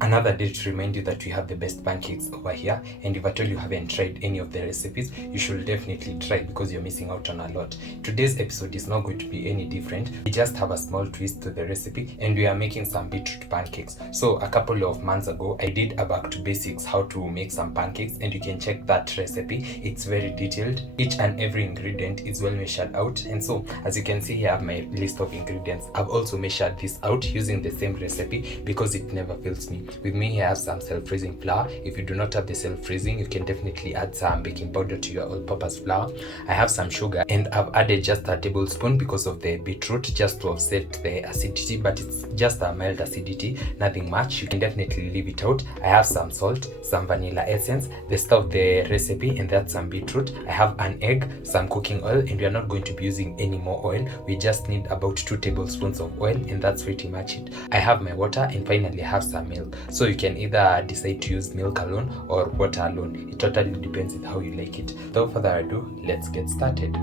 Another day to remind you that we have the best pancakes over here, and if at all you haven't tried any of the recipes, you should definitely try because you're missing out on a lot. Today's episode is not going to be any different. We just have a small twist to the recipe, and we are making some beetroot pancakes. So a couple of months ago, I did a back to basics how to make some pancakes, and you can check that recipe. It's very detailed. Each and every ingredient is well measured out, and so as you can see here, I have my list of ingredients. I've also measured this out using the same recipe because it never fails me. With me here I have some self-freezing flour. If you do not have the self-freezing, you can definitely add some baking powder to your all-purpose flour. I have some sugar, and I've added just a tablespoon because of the beetroot, just to offset the acidity, but it's just a mild acidity, nothing much. You can definitely leave it out. I have some salt, some vanilla essence, the star of the recipe, and that's some beetroot. I have an egg, some cooking oil, and we are not going to be using any more oil. We just need about 2 tablespoons of oil, and that's pretty much it. I have my water, and finally I have some milk. So you can either decide to use milk alone or water alone. It totally depends on how you like it. Without further ado, let's get started.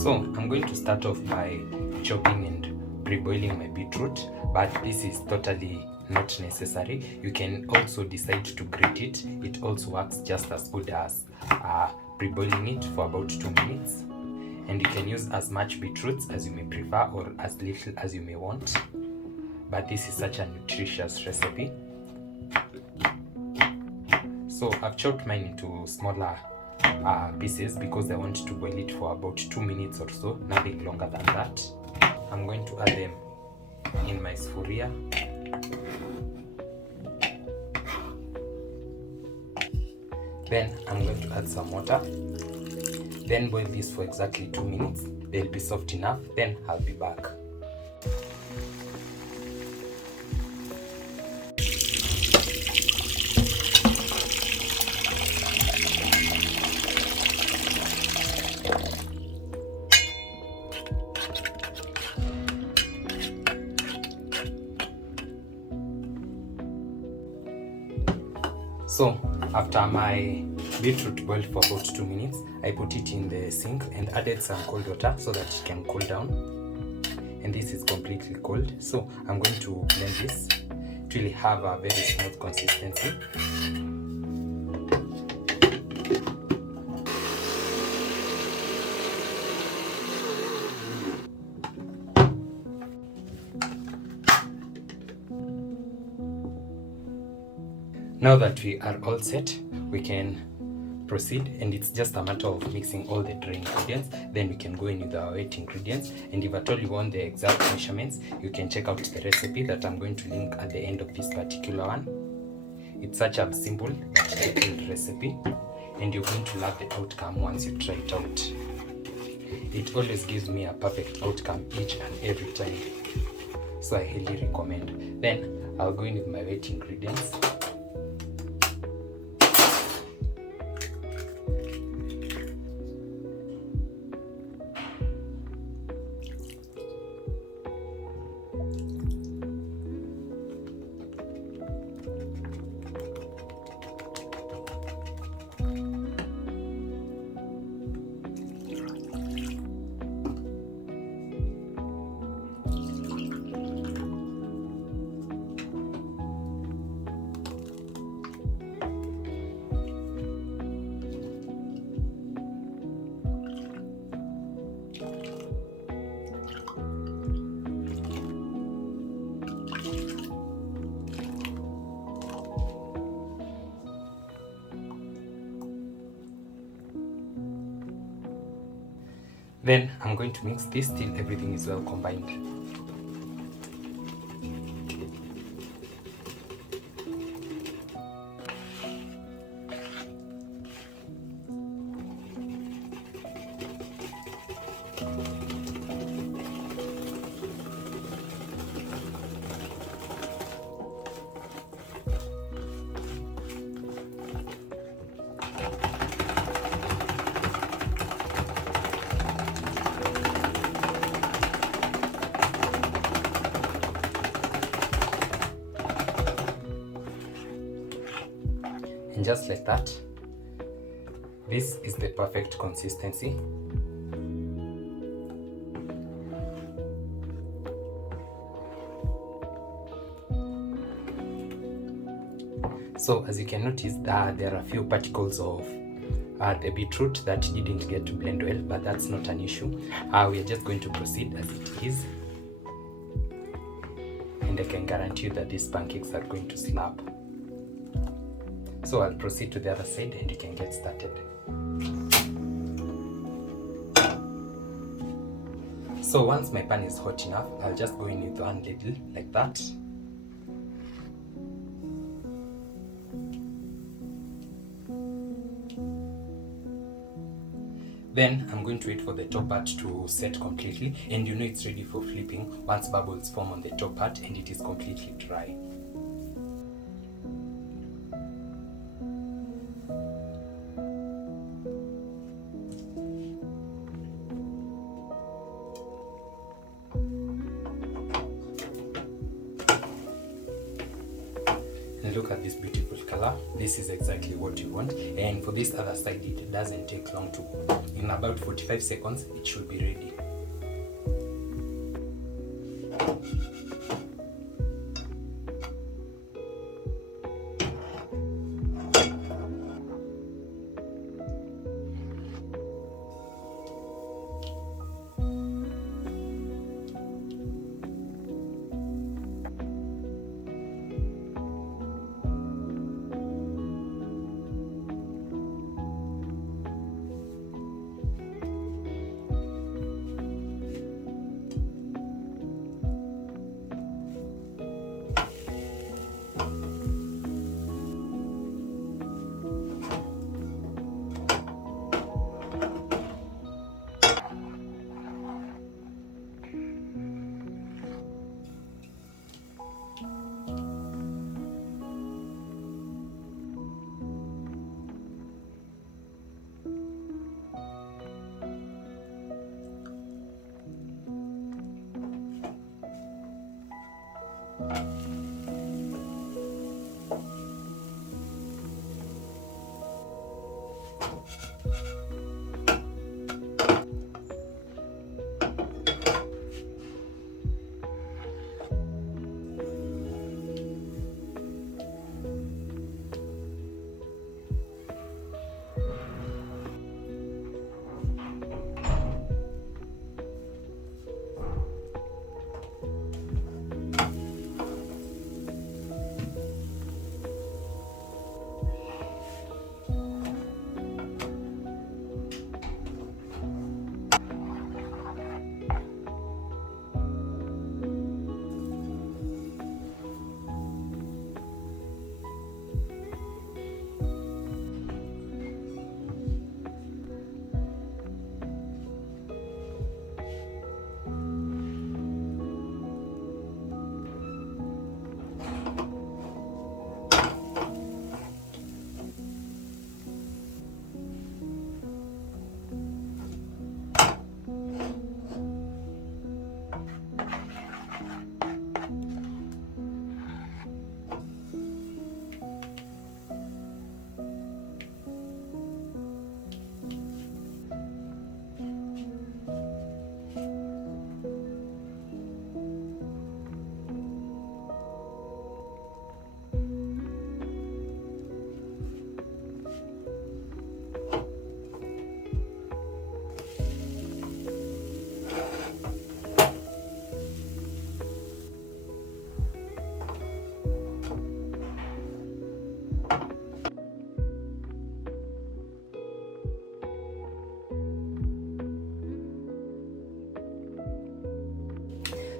So I'm going to start off by chopping and pre-boiling my beetroot, but this is totally not necessary. You can also decide to grate it. It also works just as good as pre-boiling it for about 2 minutes. And you can use as much beetroots as you may prefer or as little as you may want. But this is such a nutritious recipe. So I've chopped mine into smaller pieces because I want to boil it for about 2 minutes or so, nothing longer than that. I'm going to add them in my sufuria. Then I'm going to add some water. Then boil this for exactly 2 minutes. They'll be soft enough. Then I'll be back. So after my beetroot boiled for about 2 minutes, I put it in the sink and added some cold water so that it can cool down. And this is completely cold. So I'm going to blend this to really have a very smooth consistency. Now that we are all set, we can proceed, and it's just a matter of mixing all the dry ingredients. Then we can go in with our wet ingredients, and if at all you want the exact measurements, you can check out the recipe that I'm going to link at the end of this particular one. It's such a simple but detailed recipe, and you're going to love the outcome once you try it out. It always gives me a perfect outcome each and every time, so I highly recommend. Then I'll go in with my wet ingredients. Then I'm going to mix this till everything is well combined. And just like that, This is the perfect consistency. So as you can notice, there are a few particles of the beetroot that didn't get to blend well, but that's not an issue. We are just going to proceed as it is, and I can guarantee you that these pancakes are going to slap. So I'll proceed to the other side and you can get started. So once my pan is hot enough, I'll just go in with one ladle like that. Then I'm going to wait for the top part to set completely, and you know it's ready for flipping once bubbles form on the top part and it is completely dry. And look at this beautiful color. This is exactly what you want. And for this other side, it doesn't take long to cook. In about 45 seconds, it should be ready.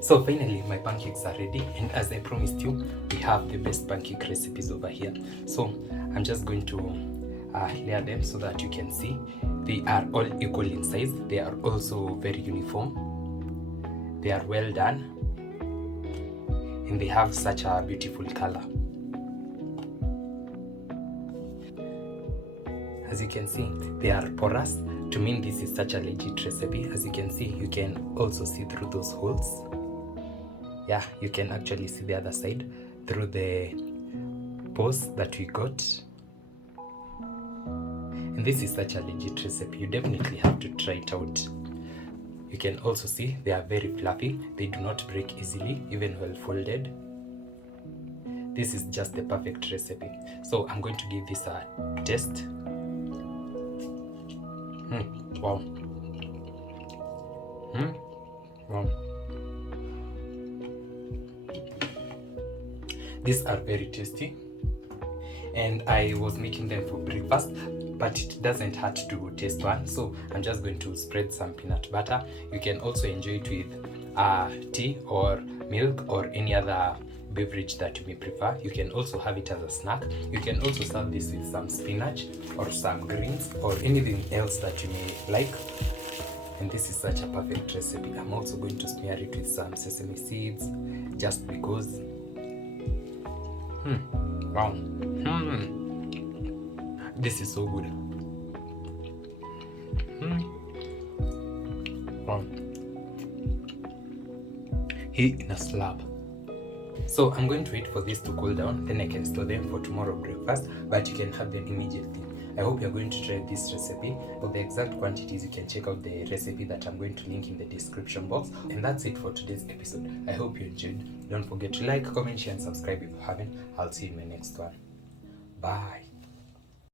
So finally my pancakes are ready, and as I promised you, we have the best pancake recipes over here. So I'm just going to layer them so that you can see they are all equal in size. They are also very uniform. They are well done, and they have such a beautiful color. As you can see, they are porous. To me, this is such a legit recipe. As you can see, you can also see through those holes. Yeah, you can actually see the other side through the pores that we got. And this is such a legit recipe. You definitely have to try it out. You can also see they are very fluffy. They do not break easily, even well folded. This is just the perfect recipe. So I'm going to give this a taste. Wow. Wow. These are very tasty, and I was making them for breakfast, but it doesn't hurt to taste one, so I'm just going to spread some peanut butter. You can also enjoy it with tea or milk or any other beverage that you may prefer. You can also have it as a snack. You can also serve this with some spinach or some greens or anything else that you may like. And this is such a perfect recipe. I'm also going to smear it with some sesame seeds just because. Wow. This is so good. Wow. He in a slab. So I'm going to wait for this to cool down, then I can store them for tomorrow breakfast, but you can have them immediately. I hope you're going to try this recipe. For the exact quantities, you can check out the recipe that I'm going to link in the description box. And that's it for today's episode. I hope you enjoyed. Don't forget to like, comment, share, and subscribe if you haven't. I'll see you in my next one. Bye.